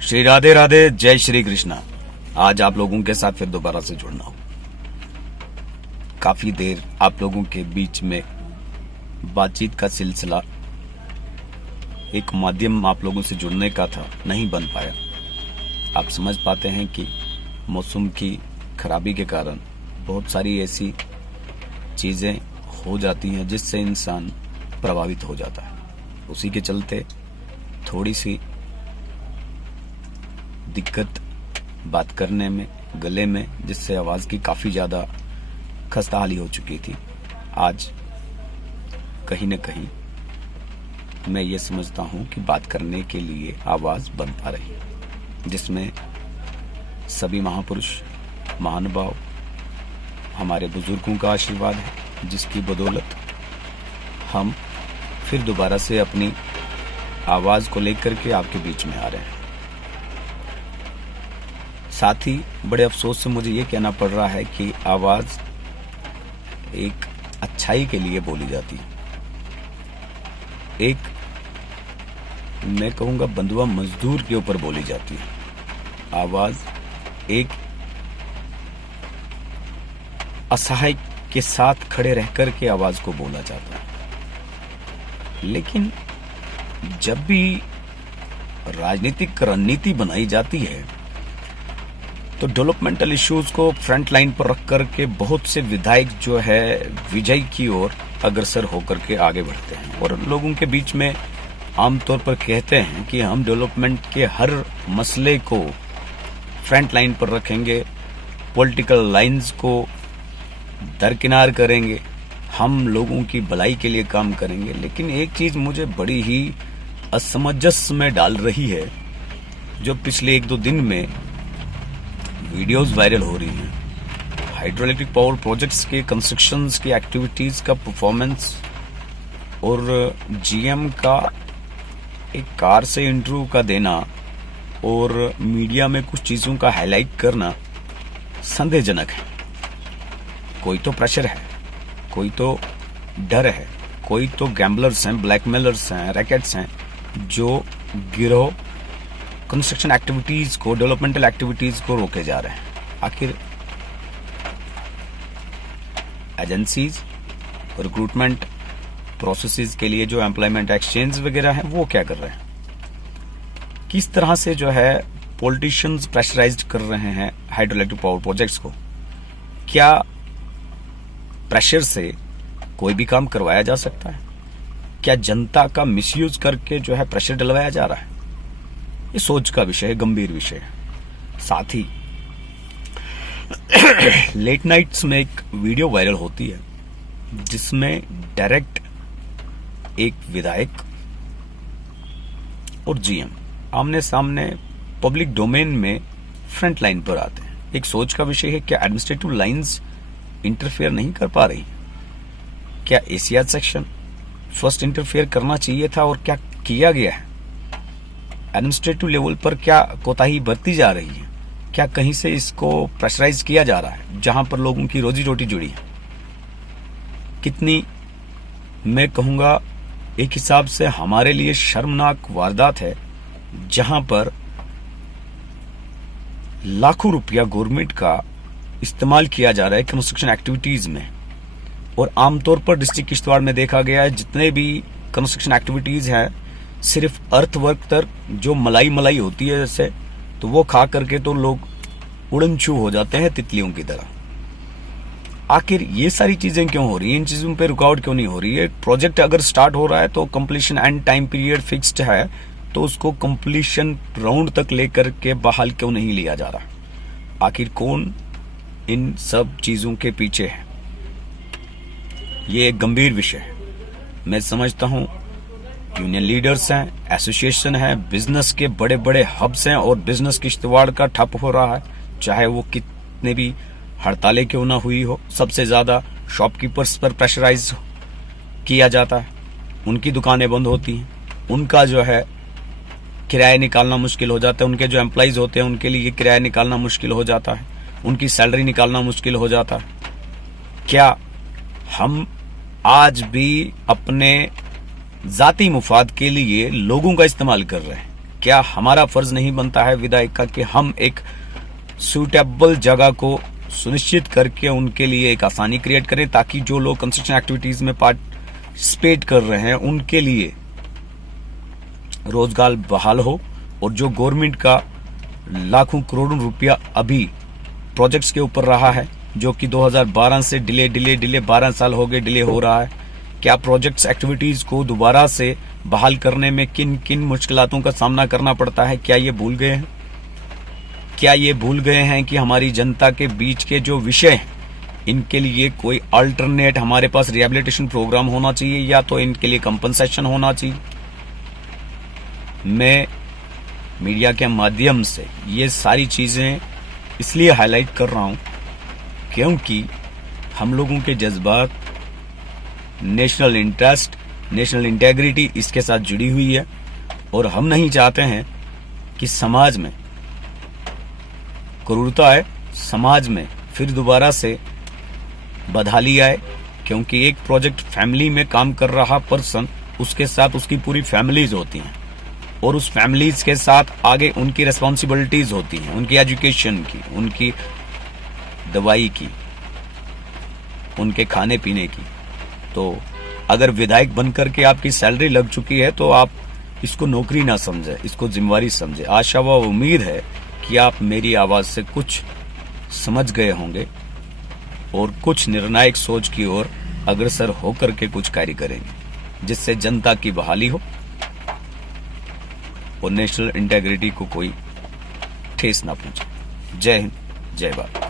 श्री राधे राधे, जय श्री कृष्णा। आज आप लोगों के साथ फिर दोबारा से जुड़ना हो। काफी देर आप लोगों के बीच में बातचीत का सिलसिला, एक माध्यम आप लोगों से जुड़ने का था, नहीं बन पाया। आप समझ पाते हैं कि मौसम की खराबी के कारण बहुत सारी ऐसी चीजें हो जाती हैं जिससे इंसान प्रभावित हो जाता है। उसी के चलते थोड़ी सी दिक्कत बात करने में, गले में, जिससे आवाज की काफी ज्यादा खस्ताहाली हो चुकी थी। आज कहीं न कहीं मैं ये समझता हूं कि बात करने के लिए आवाज बन पा रही है, जिसमें सभी महापुरुष, महानुभाव, हमारे बुजुर्गों का आशीर्वाद है, जिसकी बदौलत हम फिर दोबारा से अपनी आवाज को लेकर के आपके बीच में आ रहे हैं। साथ ही बड़े अफसोस से मुझे ये कहना पड़ रहा है कि आवाज एक अच्छाई के लिए बोली जाती है, एक मैं कहूंगा बंधुआ मजदूर के ऊपर बोली जाती है। आवाज एक असहाय के साथ खड़े रहकर के आवाज को बोला जाता है। लेकिन जब भी राजनीतिक रणनीति बनाई जाती है तो डेवलपमेंटल इश्यूज को फ्रंट लाइन पर रख करके बहुत से विधायक जो है विजय की ओर अग्रसर होकर के आगे बढ़ते हैं और लोगों के बीच में आमतौर पर कहते हैं कि हम डेवलपमेंट के हर मसले को फ्रंट लाइन पर रखेंगे, पॉलिटिकल लाइंस को दरकिनार करेंगे, हम लोगों की भलाई के लिए काम करेंगे। लेकिन एक चीज मुझे बड़ी ही असमंजस में डाल रही है, जो पिछले 1-2 दिन में वीडियोस वायरल हो रही हैं। हाइड्रोइलेक्ट्रिक पावर प्रोजेक्ट्स के कंस्ट्रक्शंस की एक्टिविटीज का परफॉर्मेंस और जीएम का एक कार से इंटरव्यू का देना और मीडिया में कुछ चीजों का हाईलाइट करना संदेहजनक है। कोई तो प्रेशर है, कोई तो डर है, कोई तो गैम्बलर्स हैं, ब्लैकमेलर्स हैं, रैकेट्स हैं, जो गिरोह कंस्ट्रक्शन एक्टिविटीज को, डेवलपमेंटल एक्टिविटीज को रोके जा रहे हैं। आखिर एजेंसीज, रिक्रूटमेंट प्रोसेसेस के लिए जो एम्प्लॉयमेंट एक्सचेंज वगैरह है, वो क्या कर रहे हैं? किस तरह से जो है पॉलिटिशियंस प्रेशराइज्ड कर रहे हैं हाइड्रोइलेक्ट्रिक पावर प्रोजेक्ट्स को? क्या प्रेशर से कोई भी काम करवाया जा सकता है? क्या जनता का मिसयूज करके जो है प्रेशर डलवाया जा रहा है? ये सोच का विषय है, गंभीर विषय है। साथ ही लेट नाइट्स में एक वीडियो वायरल होती है जिसमें डायरेक्ट एक विधायक और जीएम आमने सामने पब्लिक डोमेन में फ्रंट लाइन पर आते हैं। एक सोच का विषय है, क्या एडमिनिस्ट्रेटिव लाइंस इंटरफेयर नहीं कर पा रही? क्या एशिया सेक्शन फर्स्ट इंटरफेयर करना चाहिए था और क्या किया गया है? एडमिनिस्ट्रेटिव लेवल पर क्या कोताही बरती जा रही है? क्या कहीं से इसको प्रेशराइज किया जा रहा है जहां पर लोगों की रोजी रोटी जुड़ी है? कितनी मैं कहूंगा एक हिसाब से हमारे लिए शर्मनाक वारदात है, जहां पर लाखों रुपया गवर्नमेंट का इस्तेमाल किया जा रहा है कंस्ट्रक्शन एक्टिविटीज में। और आमतौर पर डिस्ट्रिक्ट किश्तवाड़ में देखा गया है, जितने भी कंस्ट्रक्शन एक्टिविटीज हैं, सिर्फ अर्थ वर्क तक जो मलाई होती है जैसे, तो वो खा करके तो लोग उड़नछू हो जाते हैं तितलियों की तरह। आखिर ये सारी चीजें क्यों हो रही है? इन चीजों पे रुकावट क्यों नहीं हो रही है? प्रोजेक्ट अगर स्टार्ट हो रहा है तो completion and time period fixed है, तो उसको कंप्लीशन राउंड तक लेकर के बहाल क्यों नहीं लिया जा रहा? आखिर कौन इन सब चीजों के पीछे है? ये एक गंभीर विषय है। मैं समझता हूं यूनियन लीडर्स हैं, एसोसिएशन है, बिजनेस के बड़े बड़े हब्स हैं और बिजनेस किश्तवाड़ का ठप हो रहा है, चाहे वो कितने भी हड़तालें क्यों ना हुई हो। सबसे ज्यादा शॉपकीपर्स पर प्रेशराइज किया जाता है, उनकी दुकानें बंद होती हैं, उनका जो है किराया निकालना मुश्किल हो जाता है, उनके जो एम्प्लॉइज होते हैं उनके लिए किराया निकालना मुश्किल हो जाता है, उनकी सैलरी निकालना मुश्किल हो जाता है। क्या हम आज भी अपने जाती मुफाद के लिए लोगों का इस्तेमाल कर रहे हैं? क्या हमारा फर्ज नहीं बनता है विधायक का कि हम एक सूटेबल जगह को सुनिश्चित करके उनके लिए एक आसानी क्रिएट करें, ताकि जो लोग कंस्ट्रक्शन एक्टिविटीज में पार्टिसिपेट कर रहे हैं उनके लिए रोजगार बहाल हो, और जो गवर्नमेंट का लाखों करोड़ों रुपया अभी प्रोजेक्ट्स के ऊपर रहा है, जो कि 2012 से डिले 12 साल हो गए डिले हो रहा है। क्या प्रोजेक्ट्स एक्टिविटीज को दोबारा से बहाल करने में किन किन मुश्किलातों का सामना करना पड़ता है, क्या ये भूल गए हैं? क्या ये भूल गए हैं कि हमारी जनता के बीच के जो विषय हैं, इनके लिए कोई अल्टरनेट हमारे पास रिहेबिलिटेशन प्रोग्राम होना चाहिए, या तो इनके लिए कंपनसेशन होना चाहिए। मैं मीडिया के माध्यम से ये सारी चीजें इसलिए हाईलाइट कर रहा हूं क्योंकि हम लोगों के जज्बात, नेशनल इंटरेस्ट, नेशनल इंटेग्रिटी इसके साथ जुड़ी हुई है, और हम नहीं चाहते हैं कि समाज में क्रूरता आए, समाज में फिर दोबारा से बदहाली आए। क्योंकि एक प्रोजेक्ट फैमिली में काम कर रहा पर्सन, उसके साथ उसकी पूरी फैमिलीज होती हैं, और उस फैमिलीज के साथ आगे उनकी रिस्पॉन्सिबिलिटीज होती हैं, उनकी एजुकेशन की, उनकी दवाई की, उनके खाने पीने की। तो अगर विधायक बनकर के आपकी सैलरी लग चुकी है तो आप इसको नौकरी ना समझे, इसको जिम्मेवारी समझे। आशा व उम्मीद है कि आप मेरी आवाज से कुछ समझ गए होंगे और कुछ निर्णायक सोच की ओर अग्रसर होकर के कुछ कार्य करेंगे, जिससे जनता की बहाली हो और नेशनल इंटेग्रिटी को कोई ठेस ना पहुंचे। जय हिंद, जय भारत।